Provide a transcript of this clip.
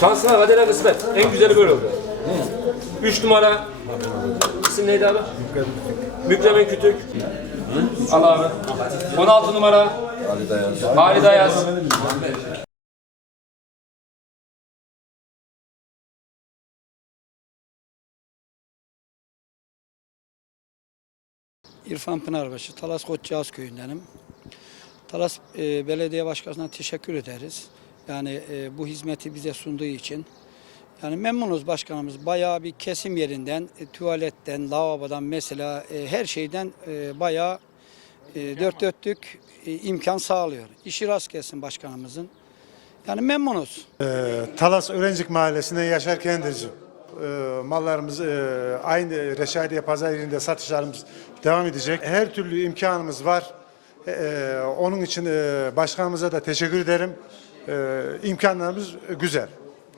Şansına kadere kısmet. En güzeli böyle oldu. 3 numara. İsim neydi abi? Mükremin Kütük. Al abi. 16 numara. Halide Ayaz. İrfan Pınarbaşı, Talas Koçcağız köyündenim. Talas e, Belediye Başkanı'na teşekkür ederiz. Yani e, bu hizmeti bize sunduğu için. Yani memnunuz başkanımız. Bayağı bir kesim yerinden, e, tuvaletten, lavabodan mesela e, her şeyden e, bayağı e, dört dörtlük e, imkan sağlıyor. İşi rast gelsin başkanımızın. Yani memnunuz. Talas Öğrencik Mahallesi'nde Yaşar Kendirci. Ee, mallarımız e, aynı Reşadiye Pazar yerinde satışlarımız devam edecek. Her türlü imkanımız var. Ee, onun için e, başkanımıza da teşekkür ederim. Ee, imkanlarımız güzel.